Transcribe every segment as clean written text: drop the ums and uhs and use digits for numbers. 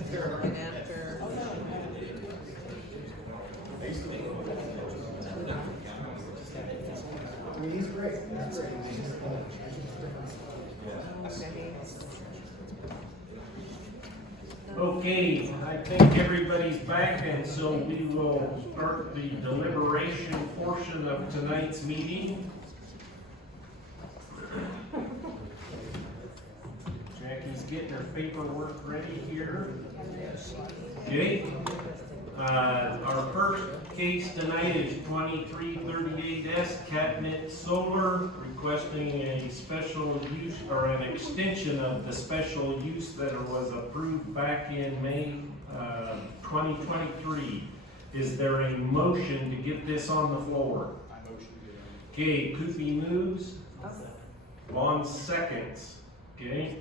And after. I mean, he's great. He's great. Okay, I think everybody's back, and so we will start the deliberation portion of tonight's meeting. Jackie's getting her paperwork ready here. Okay, our first case tonight is 2338S Catnip Solar, requesting a special use or an extension of the special use that was approved back in May 2023. Is there a motion to get this on the floor? I motion to Okay, Koofy moves. Vaughn seconds. Okay.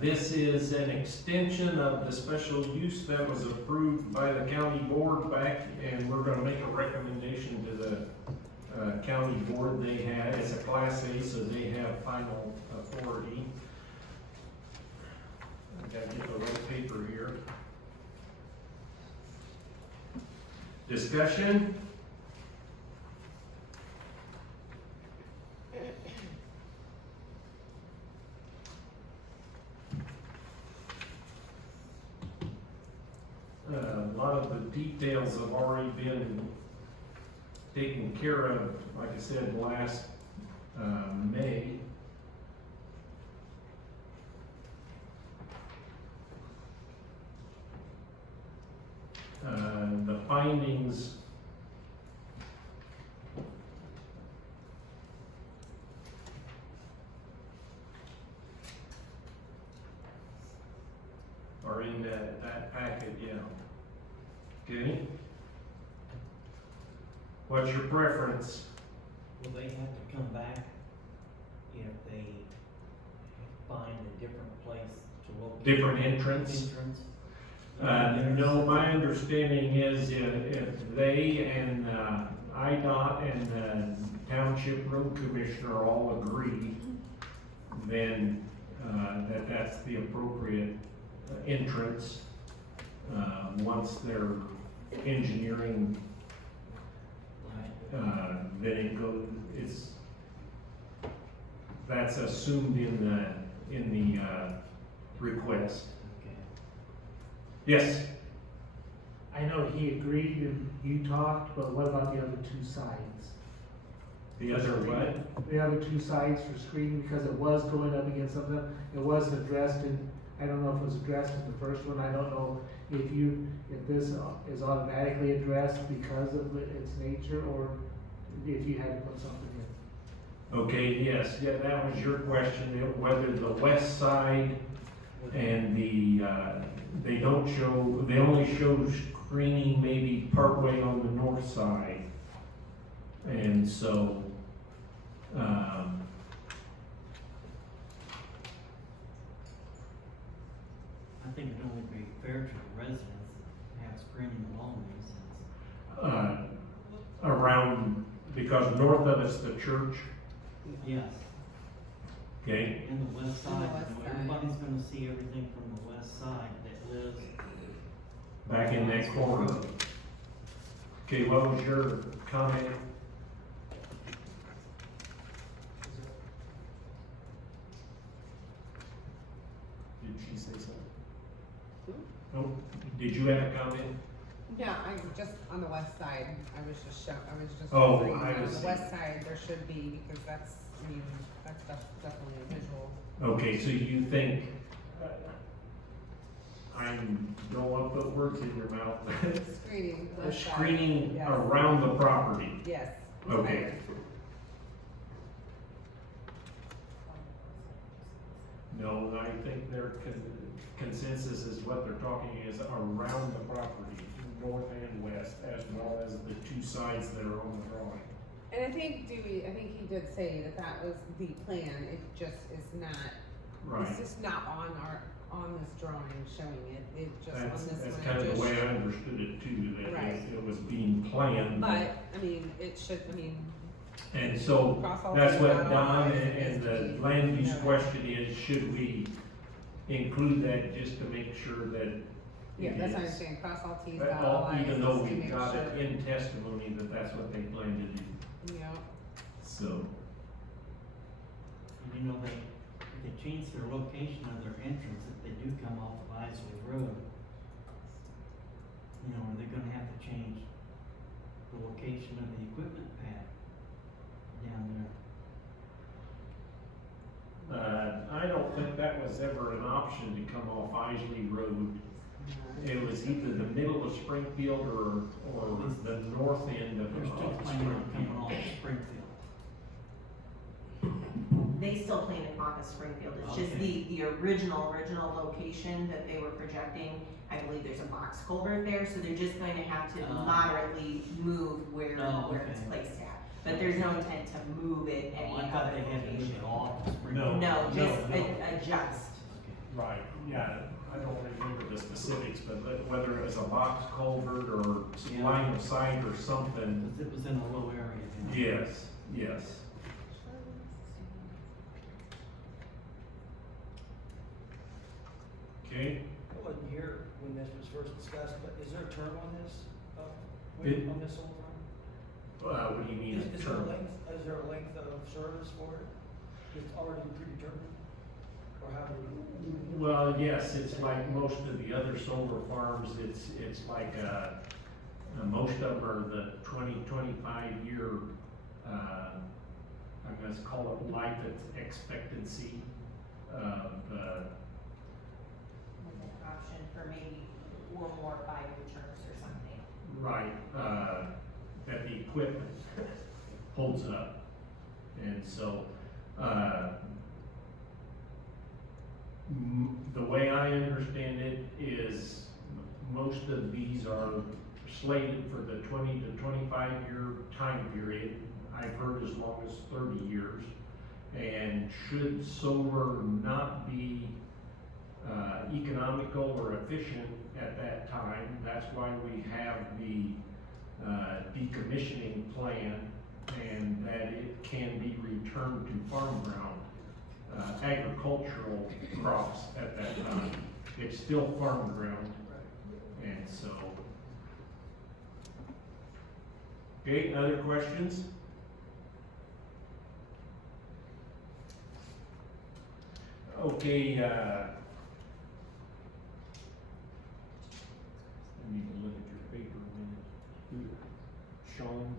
This is an extension of the special use that was approved by the county board back, and we're gonna make a recommendation to the county board. They had, it's a Class A, so they have final authority. I gotta get the right paper here. Discussion? A lot of the details have already been taken care of, like I said, last May. The findings are in that packet, yeah. Okay. What's your preference? Will they have to come back if they find a different place to locate? Different entrance? No, my understanding is if they and IDOT and the Township Road Commissioner all agree, then that's the appropriate entrance. Once their engineering, then it goes. That's assumed in the request. Okay. Yes. I know he agreed and you talked, but what about the other two sides? The other what? The other two sides for screening, because it was going up against something, it wasn't addressed in, I don't know if it was addressed in the first one, I don't know if this is automatically addressed because of its nature, or if you had to put something in. Okay, yes, yeah, that was your question, whether the west side and they only show screening maybe partway on the north side. And so, I think it only be fair to the residents to have screening along these things. around, because north of it's the church, Yes, okay? in the west On the side, west you know, side. everybody's gonna see everything from the west side that lives. Back in that corner. Okay, what was your comment? Did she say something? No, did you have a comment? Yeah, I just, on the west side, I was just Oh, wondering, I on was- the west side, there should be, because that's, I mean, that's definitely a visual. Okay, so you think, don't want to put words in your mouth. Screening, west side. Screening Yes. around the property. Yes. Okay. No, I think their consensus is what they're talking is around the property, north and west, as well as the two sides that are on the drawing. And I think Dewey, I think he did say that was the plan, it just is not, Right. it's just not on this drawing showing it, it just on That's this one. kind it of the just way I understood it too, that Right. it was being planned. But, I mean, it should, I mean, And so cross all that's things what out, Don all and I's, the and land use yeah. question is, should we include that just to make sure that. Yeah, it that's what I'm is. saying, cross all Ts, But dot all Is. even though just to we make got sure. it in testimony that that's what they plan to do, Yeah, so. And you know, if they change their location of their entrance, if they do come off of Isley Road, you know, are they gonna have to change the location of the equipment pad down there? I don't think that was ever an option to come off Isley Road. It was either the middle of Springfield or the north end of They're still planning on coming off Springfield. Springfield. They still plan to come off of Springfield, it's just the original location that they were projecting. I believe there's a box culvert there, so they're just going to have to moderately move where it's okay. placed at. But there's no intent to move it any Oh, I thought other they had to move location. it off of Springfield. No, just no. adjust. Right, yeah, I don't remember the specifics, but whether it was a box culvert or Yeah. line of sight or something, Because it was in a low area. yes, yes. Okay, I wasn't here when this was first discussed, but is there a term on this, It- on this solar farm? what do you mean? Is there a length of service for it? It's already predetermined? Or how do we? Well, yes, it's like most of the other solar farms, it's like, most of them are the 25 year, I'm gonna call it life expectancy of, With an option for maybe one more 5-year terms or something. right, that the equipment holds up. And so, the way I understand it is most of these are slated for the 20 to 25 year time period. I've heard as long as 30 years. And should solar not be economical or efficient at that time, that's why we have the decommissioning plan, and that it can be returned to farm ground, agricultural crops at that time. It's still farm ground, and so. Okay, other questions? Okay, I need to look at your paper a minute. Sean?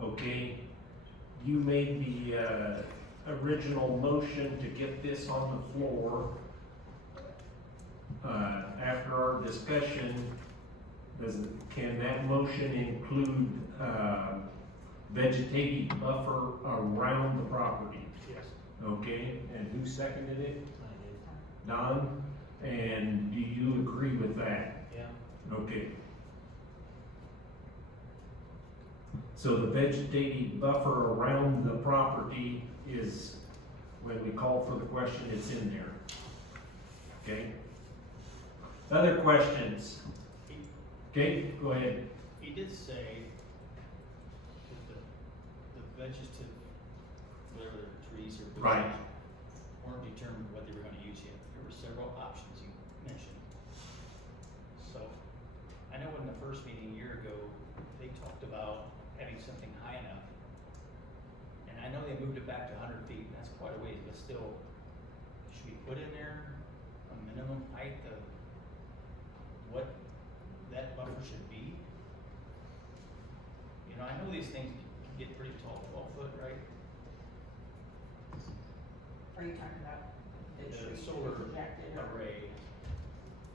Okay, you made the, original motion to get this on the floor. After our discussion, can that motion include, vegetative buffer around the property? Yes. Okay, and who seconded it? I Don? And do you agree with that? did. Yeah. Okay. So the vegetative buffer around the property is, when we call for the question, it's in there. Okay? Other questions? Okay, go ahead. He did say that the vegetative, whatever the trees or bushes. Right. Weren't determined what they were gonna use yet. There were several options you mentioned. So, I know in the first meeting a year ago, they talked about having something high enough. And I know they moved it back to 100 feet, and that's quite a ways, but still, should we put in there a minimum height of what that buffer should be? You know, I know these things can get pretty tall, 12 foot, right? Are you talking about the The tree solar projected or array,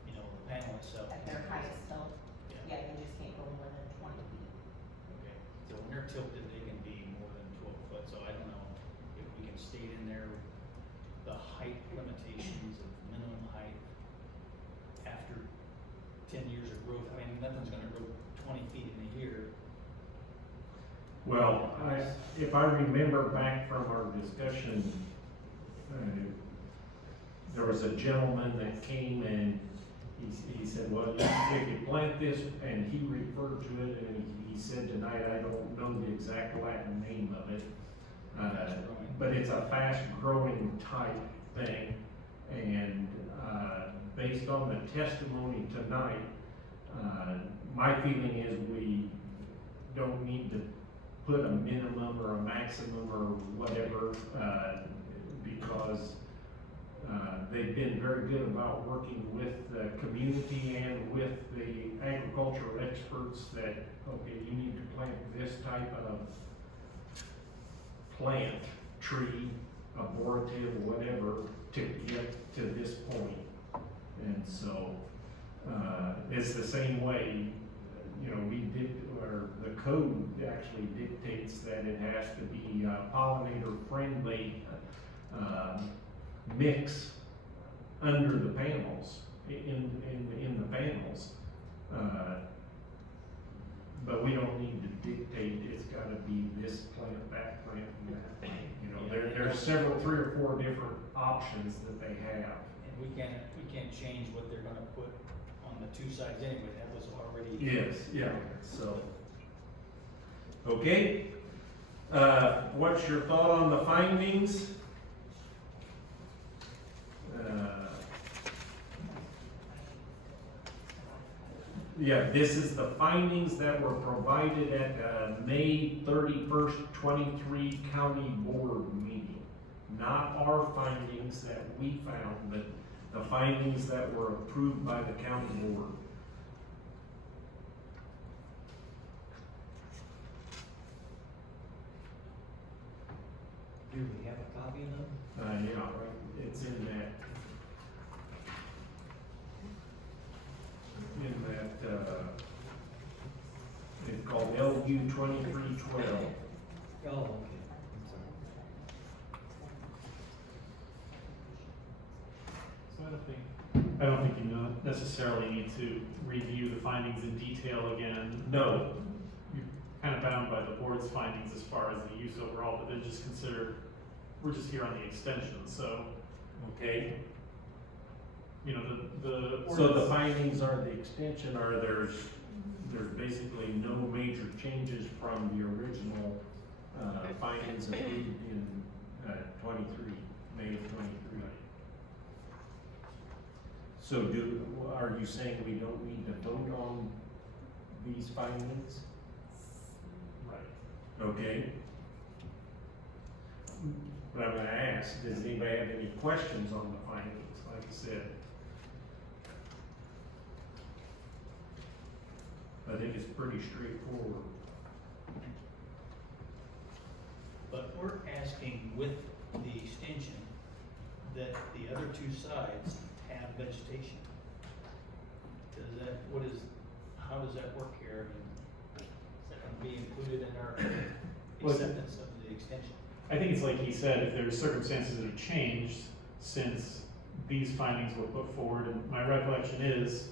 you know, the panel itself. at their highest tilt? Yeah. Yeah, you just can't go more than 20 feet. Okay, so when they're tilted, they can be more than 12 foot, so I don't know if we can state in there the height limitations of minimum height after 10 years of growth. I mean, nothing's gonna grow 20 feet in a year. Well, if I remember back from our discussion, there was a gentleman that came and he said, well, if you plant this, and he referred to it, and he said tonight, I don't know the exact Latin name of it. Fast growing. But it's a fast growing type thing, And, based on the testimony tonight, my feeling is we don't need to put a minimum or a maximum or whatever, because they've been very good about working with the community and with the agricultural experts that, okay, you need to plant this type of plant, tree, abortive, whatever, to get to this point. And so, it's the same way, you know, or the code actually dictates that it has to be pollinator friendly, mix under the panels, in the panels. But we don't need to dictate it's gotta be this plant, that plant, and that plant. You know, there's several, 3 or 4 different options that they have. And we can't change what they're gonna put on the two sides anyway, that was already. Yes, yeah, so. Okay, what's your thought on the findings? Yeah, this is the findings that were provided at the May 31st, 23 county board meeting. Not our findings that we found, but the findings that were approved by the county board. Do we have a copy of them? Yeah, right, it's in that. It's called LU 2312. Oh, okay, I'm sorry. So I don't think you necessarily need to review the findings in detail again. No. You're kind of bound by the board's findings as far as the use overall, but then just consider, we're just here on the extension, so, Okay, you know, the. so the ordinance- findings are the extension, or there's basically no major changes from the original, findings approved in, 23, May of 23. So are you saying we don't need to vote on these findings? Right. Okay. But I'm gonna ask, does anybody have any questions on the findings, like I said? I think it's pretty straightforward. But we're asking with the extension that the other two sides have vegetation. How does that work here? I mean, is that gonna be included in our Well, acceptance of the extension? I think it's like he said, if there's circumstances that have changed since these findings were put forward, and my recollection is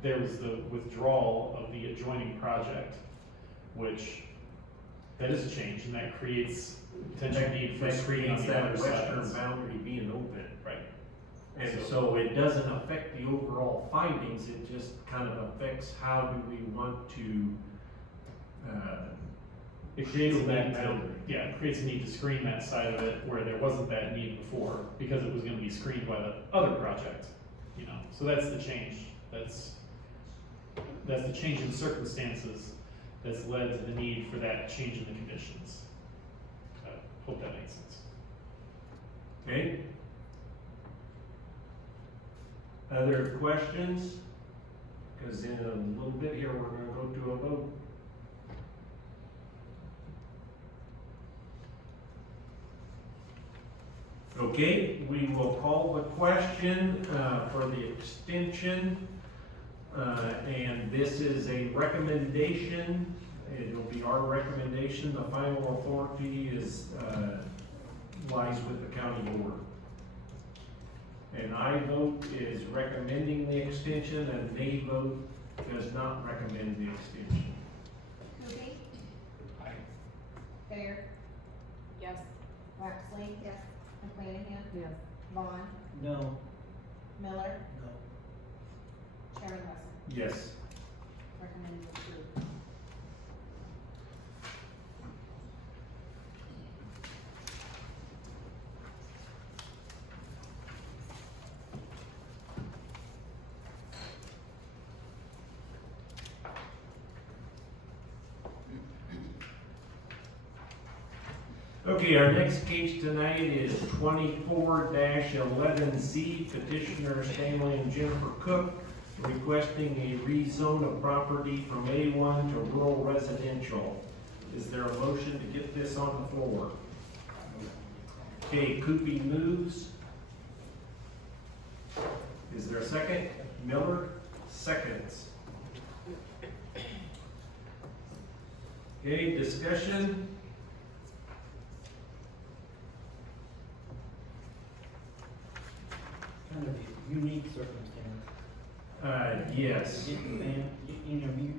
there was the withdrawal of the adjoining project, which that is a change, and that creates potential need for That screening on creates the that other western sides. boundary being open. Right. And so it doesn't affect the overall findings, it just kind of affects how do we want to, It creates a shield that need to, boundary. yeah, it creates a need to screen that side of it where there wasn't that need before, because it was gonna be screened by the other project, you know, so that's the change, that's the change in circumstances that's led to the need for that change in the conditions. I hope that makes sense. Okay? Other questions? Cause in a little bit here, we're gonna go to a vote. Okay, we will call the question, for the extension. And this is a recommendation, it'll be our recommendation, the final authority is, lies with the county board. An aye vote is recommending the extension, a nay vote does not recommend the extension. Cooley, Aye. Fair, Yes. Waxley. Yes. McClanahan, Yes. Vaughn, No. Miller, No. Chairman Wesson. Yes. Recommended approved. Okay, our next case tonight is 24-11Z, petitioner Stanley and Jennifer Cook requesting a rezone of property from A1 to rural residential. Is there a motion to get this on the floor? Okay, Coopy moves. Is there a second? Miller seconds. Okay, discussion? Kind of a unique circumstance. Yes. You're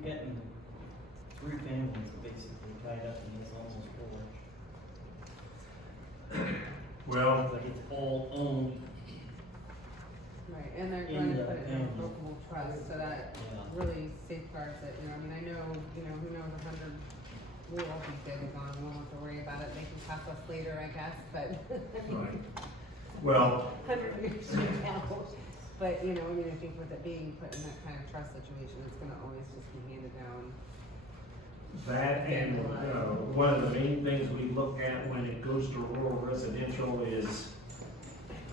getting 3 families basically tied up in this almost 4. Well, But it's all owned, Right, and they're In going to the put it in a family. local trust, so that yeah. really safeguards it, I mean, I know, who knows, 100, we'll all be dead and gone, we won't have to worry about it, they can pass us later, I guess, but. right. Well, 100 years from now, but, I think with it being put in that kind of trust situation, it's gonna always just be handed down. that and, one of the main things we look at when it goes to rural residential is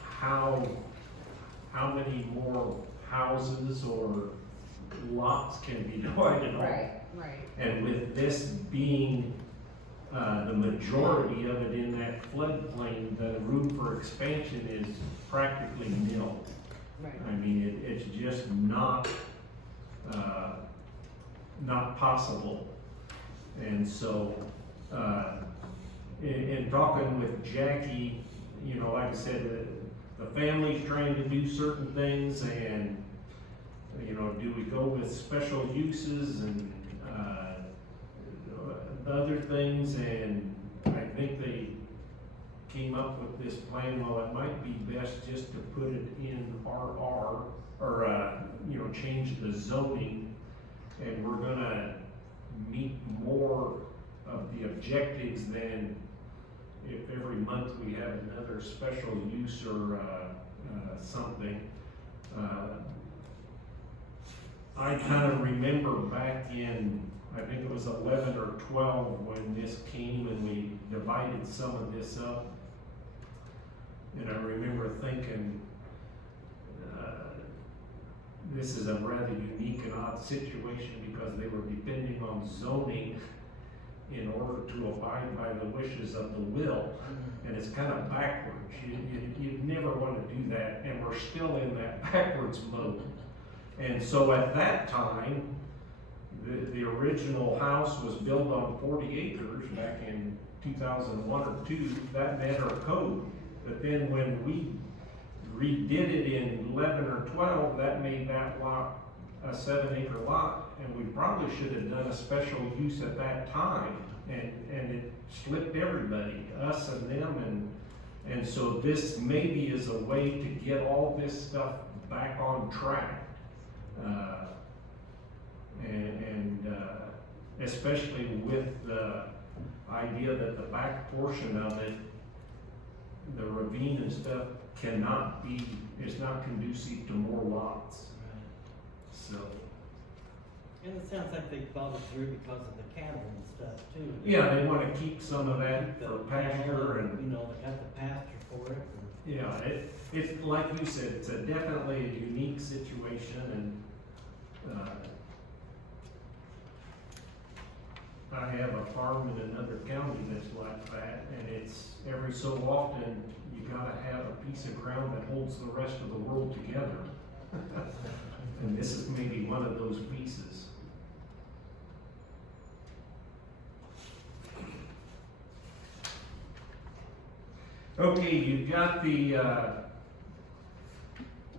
how many more houses or lots can be divided on. Right. And with this being, the majority of it in that floodplain, the room for expansion is practically nil. Right. I mean, it's just not possible. And so, in talking with Jackie, like I said, the family's trying to do certain things and, do we go with special uses and, other things, and I think they came up with this plan, well, it might be best just to put it in RR, or, change the zoning, and we're gonna meet more of the objectives than if every month we have another special use or, something. I kind of remember back in, I think it was 11 or 12 when this came and we divided some of this up. And I remember thinking, this is a rather unique and odd situation because they were depending on zoning in order to abide by the wishes of the will. And it's kind of backwards. You'd never want to do that, and we're still in that backwards mode. And so at that time, the original house was built on 40 acres back in 2001 or 2. That met our code. But then when we redid it in 11 or 12, that made that lot a 7-acre lot, and we probably should have done a special use at that time, and it slipped everybody, us and them, and so this maybe is a way to get all this stuff back on track. Especially with the idea that the back portion of it, the ravine and stuff, is not conducive to more lots. So, And it sounds like they thought it through because of the cattle and stuff too. yeah, they wanna keep some of that The for cattle, pasture and, they got the pasture for it. yeah, it's like you said, it's definitely a unique situation, and, I have a farm in another county that's like that, and it's every so often, you gotta have a piece of ground that holds the rest of the world together. And this is maybe one of those pieces. Okay, you've got the,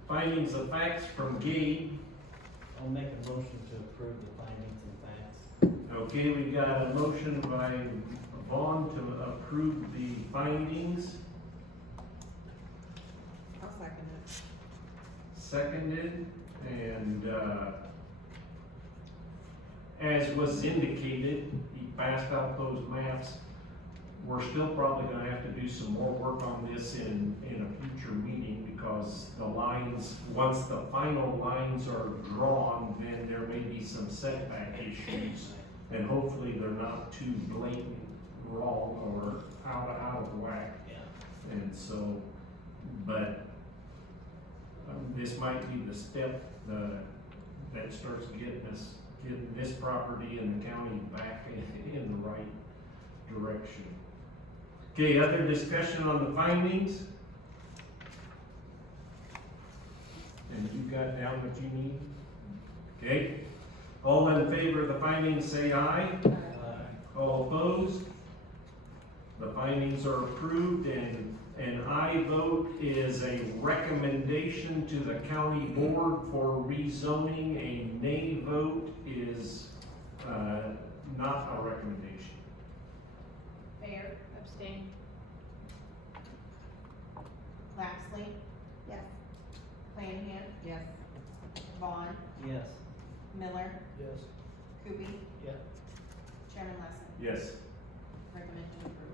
findings of facts from Gabe. I'll make a motion to approve the findings and facts. Okay, we've got a motion by Vaughn to approve the findings, I'll second it. seconded, and, as was indicated, he passed out those maps. We're still probably gonna have to do some more work on this in a future meeting, because the lines, once the final lines are drawn, then there may be some setback issues. And hopefully they're not too blatant wrong or out of whack. Yeah. And so, but this might be the step that starts getting this property and the county back in the right direction. Okay, other discussion on the findings? And you got down what you need? Okay, all in favor of the findings say aye. All opposed? The findings are approved, and an aye vote is a recommendation to the county board for rezoning. A nay vote is not a recommendation. Mayor, abstain. Lapsley? Yes. Flanagan? Yes. Vaughn? Yes. Miller? Yes. Kuby? Yeah. Chairman Lassen? Yes. Recommend to approve.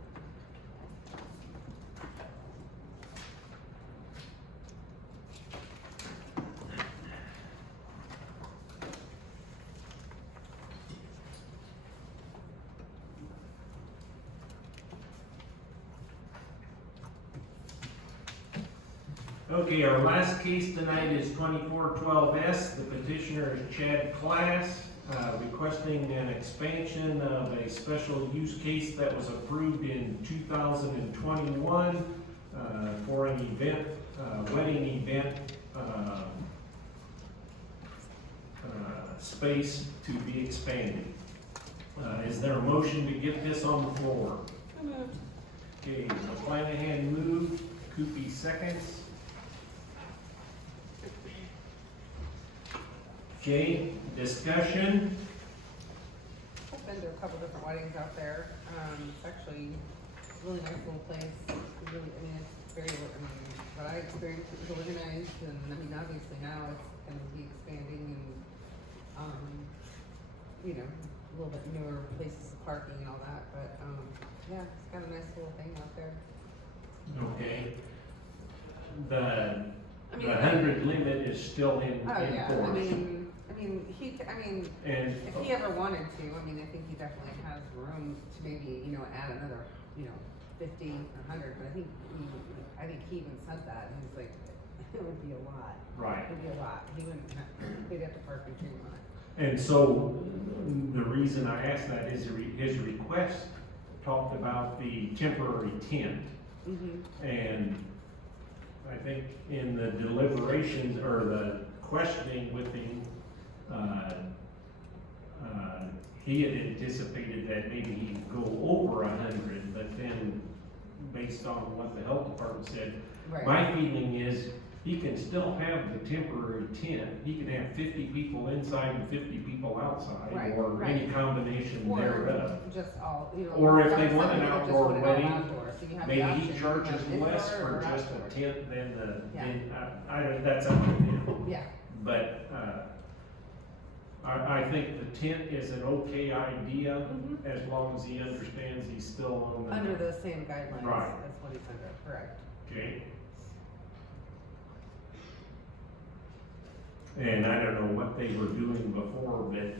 Okay, our last case tonight is 2412S. The petitioner is Chad Class, requesting an expansion of a special use case that was approved in 2021 for an event, wedding event space to be expanded. Is there a motion to get this on the floor? Okay, Flanagan moved, Coopy seconds. Okay, discussion. I've been to a couple different weddings out there. It's actually a really nice little place. It's really, I mean, it's very, I mean, what I experienced, it was organized, and I mean, obviously now it's gonna be expanding and, you know, a little bit newer places of parking and all that, but, yeah, it's got a nice little thing out there. Okay. The I mean, 100 limit is still in Oh, yeah, force. I mean, And, if he ever wanted to, I mean, I think he definitely has room to maybe, you know, add another, you know, 50 or 100, but I think he even said that, and he's like, it would be a lot. right. It would be a lot. He wouldn't have, he'd have to park and too much. And so the reason I asked that is his request talked about the temporary tent. Mm-hmm. And I think in the deliberations or the questioning with him, he had anticipated that maybe he'd go over 100, but then based on what the health department said, Right. my feeling is he can still have the temporary tent. He can have 50 people inside and 50 people outside, Right, or any right. combination Or thereof. just all, you know. Or if some- they some want an people just outdoor want it all wedding, outdoors, so you have the Maybe option. he You can charges have indoor less for or just outdoor. a tent than Yeah. I don't, that's up to him. Yeah, But, I think the tent is an okay idea, Mhm. as long as he understands he's still on the. under the same guidelines, Right. that's what he's under, correct. Okay. And I don't know what they were doing before, but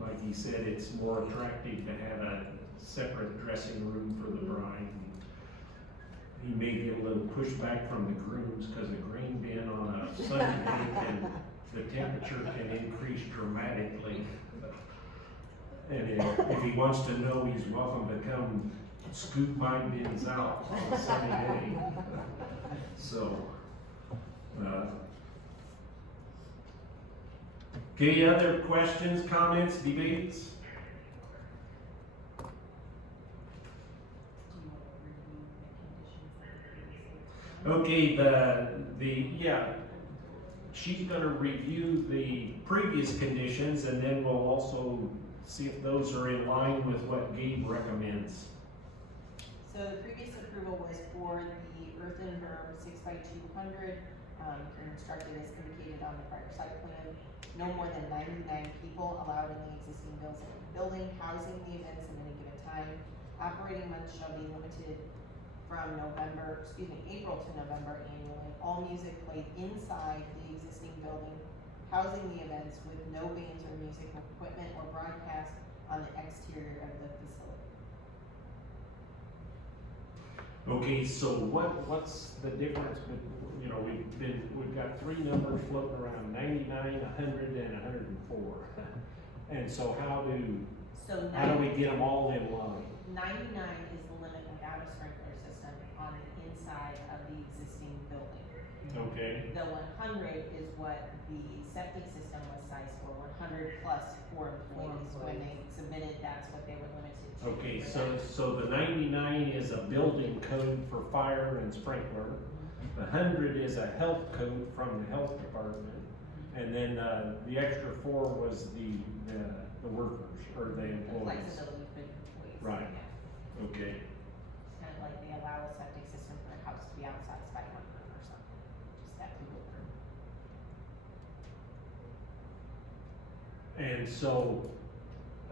like he said, it's more attractive to have a separate dressing room for the bride. He may get a little pushback from the grooms, cause a green bin on a Sunday can, the temperature can increase dramatically. And if he wants to know, he's welcome to come scoop my bins out on a sunny day. So, okay, other questions, comments, debates? Okay, yeah, she's gonna review the previous conditions, and then we'll also see if those are in line with what Gabe recommends. So the previous approval was for the earthen berm 6x200, constructed as indicated on the prior site plan. No more than 99 people allowed in the existing building, housing the events at any given time. Operating months shall be limited from April to November annually. All music played inside the existing building, housing the events with no bands or music equipment or broadcast on the exterior of the facility. Okay, so what's the difference, you know, we've got three numbers floating around, 99, 100, and 104. And so how So do we get them all in line? 99 is the limit without a sprinkler system on the inside of the existing building. Okay, The 100 is what the septic system was sized for, 100 plus 4 employees. When they submitted, that's what they were limited to. okay, for so the 99 is a building code for fire and sprinkler. The 100 is a health code from the health department. And then, the extra 4 was the workers, or the the employees. flexibility for the employees. Right. Yeah. Okay, It's kind of like they allow a septic system for a house to be outsized by 1 room or something, just that to work room. and so,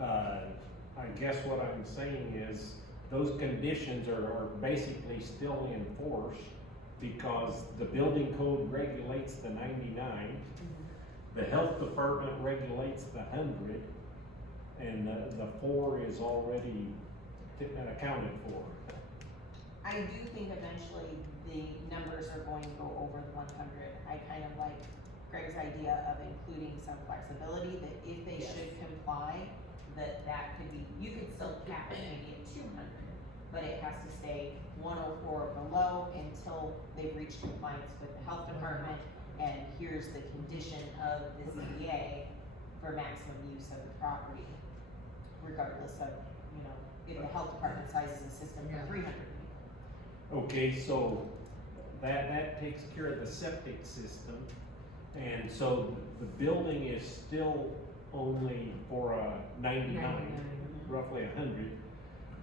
I guess what I'm saying is, those conditions are basically still in force because the building code regulates the 99, the health department regulates the 100, and the 4 is already accounted for. I do think eventually the numbers are going to go over the 100. I kind of like Greg's idea of including some flexibility that if they Yes. should comply, that could be, you could still cap it maybe at 200, but it has to stay 104 or below until they've reached compliance with the health department. And here's the condition of the ZBA for maximum use of the property, regardless of, you know, if the health department sizes a system for Yeah. 300 people. Okay, so that takes care of the septic system, and so the building is still only for a 99, roughly 100.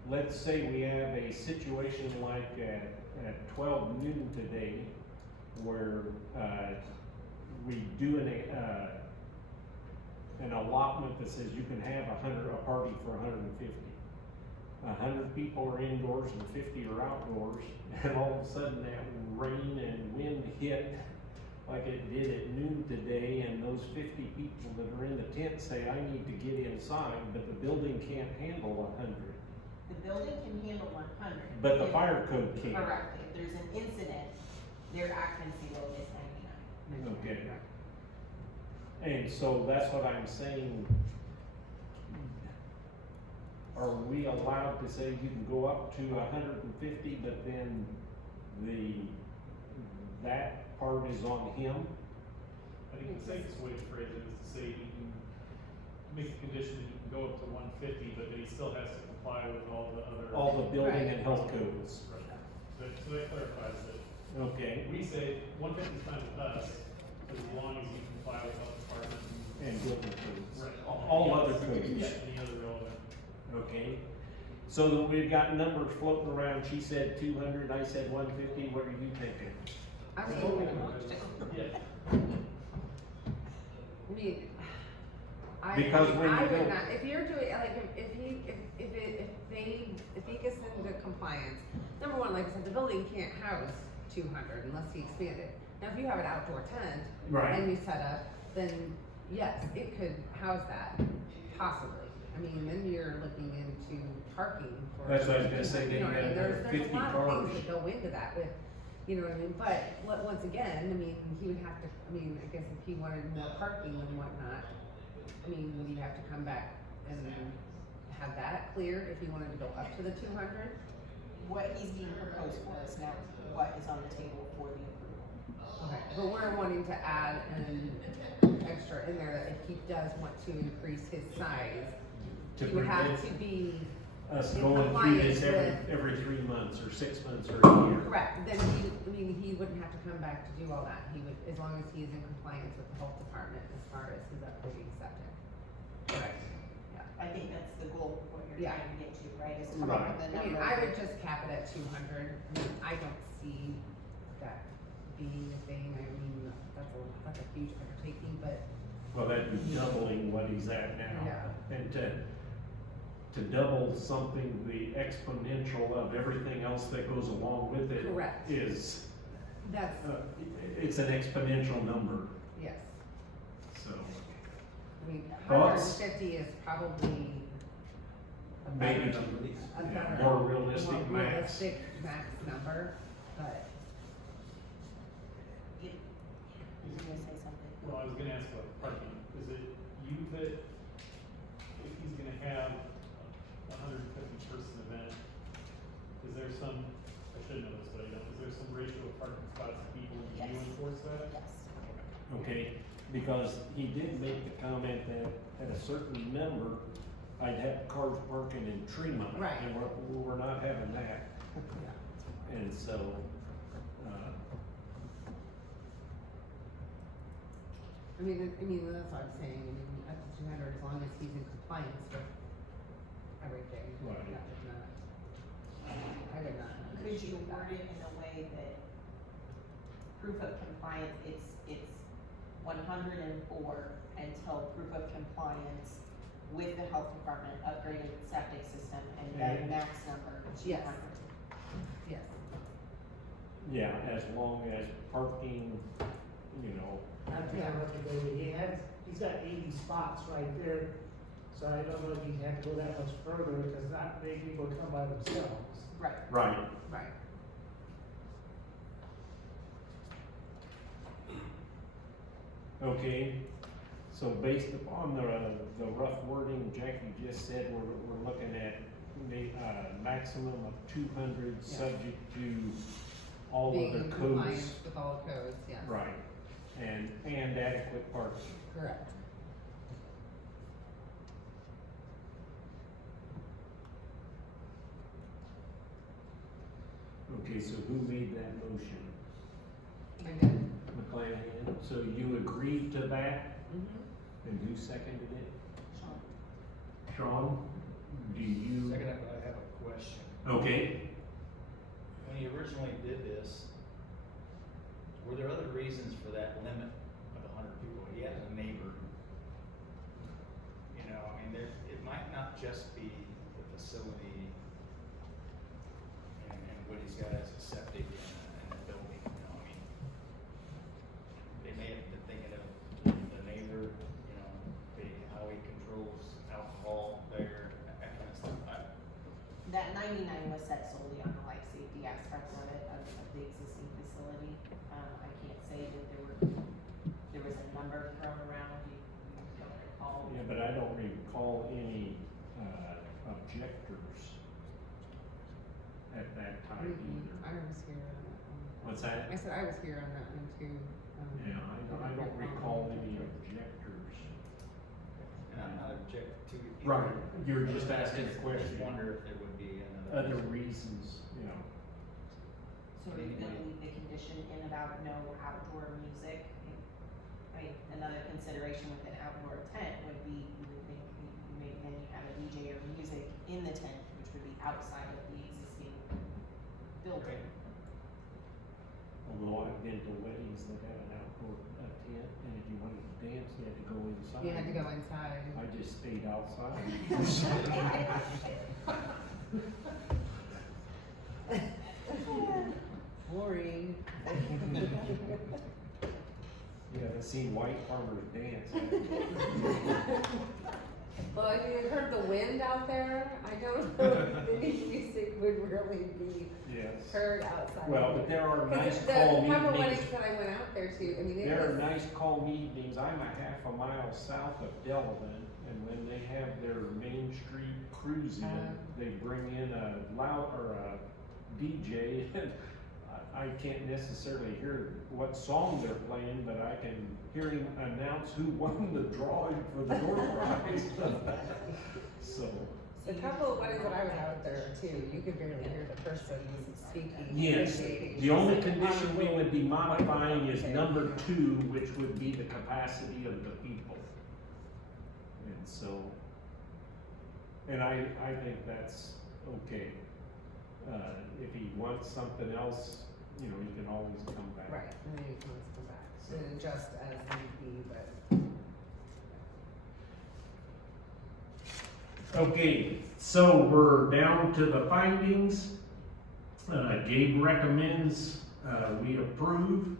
Let's say we have a situation like at 12 noon today, where, we do an allotment that says you can have a party for 150. 100 people are indoors and 50 are outdoors, and all of a sudden that rain and wind hit like it did at noon today, and those 50 people that are in the tent say, I need to get inside, but the building can't handle 100. The building can handle 100. But the If- fire code can't. Correct, if there's an incident, their occupancy load is 99. Okay. And so that's what I'm saying. Are we allowed to say you can go up to 150, but then that part is on him? I think the safest way to phrase it is to say you can make a condition that you can go up to 150, but that he still has to comply with all the other. All the building Right. and health codes. Right. So that clarifies it. Okay, We say 150 is fine with us, but as long as you comply with health department. and building codes. Right. All other codes. Yeah, any other relevant. Okay, so that we've got numbers floating around, she said 200, I said 150, what are you thinking? I mean, Yeah. I mean, Because when I you would go- not, if you're doing, like, if he gets into compliance, number one, like I said, the building can't house 200 unless he expanded. Now, if you have an outdoor tent Right. and you set up, then yes, it could house that, possibly. I mean, then you're looking into parking for. That's what I was gonna say, then You know you what I mean? gotta have There's 50 a lot of cars. things that go into that with, you know what I mean? But, once again, I mean, he would have to, I mean, I guess if he wanted more parking and whatnot, I mean, would he have to come back and have that cleared if he wanted to go up to the 200? What he's being proposed for is now what is on the table for the approval. Okay, but we're wanting to add an extra in there that if he does want to increase his size, To he would have prevent to be us in going through compliance this with- every 3 months, or 6 months, or a year. correct. Then he wouldn't have to come back to do all that. He would, as long as he is in compliance with the health department as far as his upgrading septic. Correct. Yeah. I think that's the goal, what you're Yeah. trying to get to, right, is come up with a I number. mean, I would just cap it at 200. I mean, I don't see that being a thing. I mean, that's a huge undertaking, but Well, that'd be doubling what he's at now. Yeah. And to double something, the exponential of everything else that goes along with it Correct. is, that's, it's an exponential number, yes. so. I mean, Thoughts? 150 is probably a maybe a yeah, better- more realistic more max. realistic max number, but You were gonna say something? Well, I was gonna ask about parking, is it you that, if he's gonna have a 150-person event, is there some, I should know this, but I don't, is there some ratio of parking spots that people, do you Yes. enforce that? Yes. Okay, because he did make the comment that at a certain number, I'd have cars parking in Tremont. Right. And we're not having that. And so, I mean, that's what I'm saying, I mean, up to 200, as long as he's in compliance with everything. Right. That would not, I would not. have an Could issue you with that. word it in a way that proof of compliance, it's 104 until proof of compliance with the health department, upgraded septic system, and then Okay. max number 200? Yes. Yes, yeah, as long as parking, you know, I'm trying to look at David, he's got 80 spots right there, so I don't know if he had to go that much further, because not many people come by themselves. Right. Right. right. okay. So based upon the rough wording Jackie just said, we're looking at maximum of 200, Yeah. subject to all Being of in the compliance codes. with all codes, yes. Right, and adequate parking. Correct. Okay, so who made that motion? I did. McClanahan, so you agreed to that, Mm-hmm. and who seconded it? Sean? Sean, do you? Second, I have a question. Okay, When you originally did this, were there other reasons for that limit of 100 people? He had a neighbor. You know, I mean, it might not just be the facility and what he's got as a septic and a building, you know, I mean, they may have been thinking of the neighbor, you know, how he controls alcohol there, that kind of stuff. That 99 was set solely on the life safety aspect of it, of the existing facility. I can't say that there was a number thrown around, you don't recall. Yeah, but I don't recall any, objectors at that time either. I was here on that one. What's that? I said I was here on that one too. Yeah, I don't recall any objectors. And I'm not objecting to it. either. Right, you're just asking a I question. just wonder if there would be another. Other reasons, you know. So are you gonna leave the condition in about no outdoor music? I mean, another consideration with an outdoor tent would be, you would think, you may then have a DJ or music in the tent, which would be outside of the existing building. Although I've been to weddings that had an outdoor tent, and if you wanted to dance, you had to go inside. You had to go inside. I just stayed outside. Boring. You haven't seen white farmers dance. Well, if you heard the wind out there, I don't know if any music would really be Yes. heard outside. Well, but there are 'Cause nice the calm couple evenings. weddings that I went out there to, I mean, it There are was, nice calm evenings. I'm a half a mile south of Delavan, and when they have their Main Street cruise in, they bring in a loud, or a DJ. I can't necessarily hear what song they're playing, but I can hear him announce who won the drawing for the door prize. So, the couple of weddings that I was out there too, you could barely hear the person speaking. yes, officiating. the only condition we would be modifying is number 2, which would be the capacity of the people. And so, and I think that's okay. If he wants something else, you know, he can always come back. Right, and then you can always come back, and adjust as need be, but. okay, so we're down to the findings. Gabe recommends, we approve.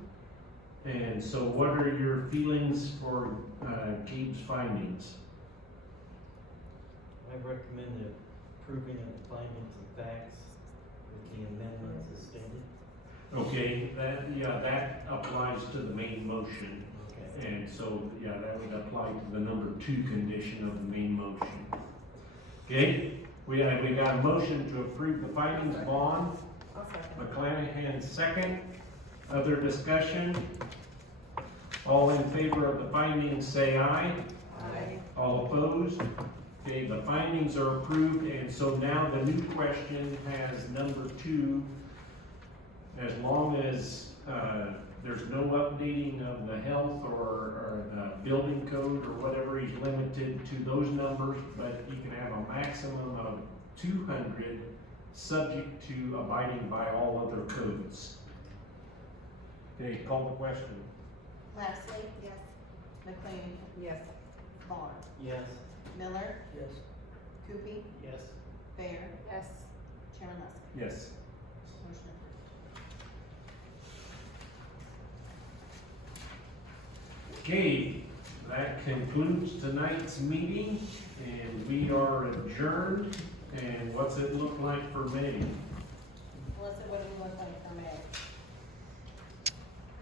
And so what are your feelings for, Gabe's findings? I recommend approving of the findings and facts with the amendments as stated. Okay, that applies to the main motion. Okay. And so, yeah, that would apply to the number 2 condition of the main motion. Okay, we got a motion to approve the findings bond. I'll second. McClanahan second. Other discussion? All in favor of the findings say aye. Aye. All opposed? Okay, the findings are approved, and so now the new question has number 2. As long as, there's no updating of the health or the building code or whatever, he's limited to those numbers, but you can have a maximum of 200, subject to abiding by all other codes. Okay, call the question. Leslie? Yes. McLean? Yes. Vaughn? Yes. Miller? Yes. Coopey? Yes. Fair? Yes. Chairman Leslie? Yes. Motion approved. Okay, that concludes tonight's meeting, and we are adjourned. And what's it look like for May? Melissa, what do we look like for May?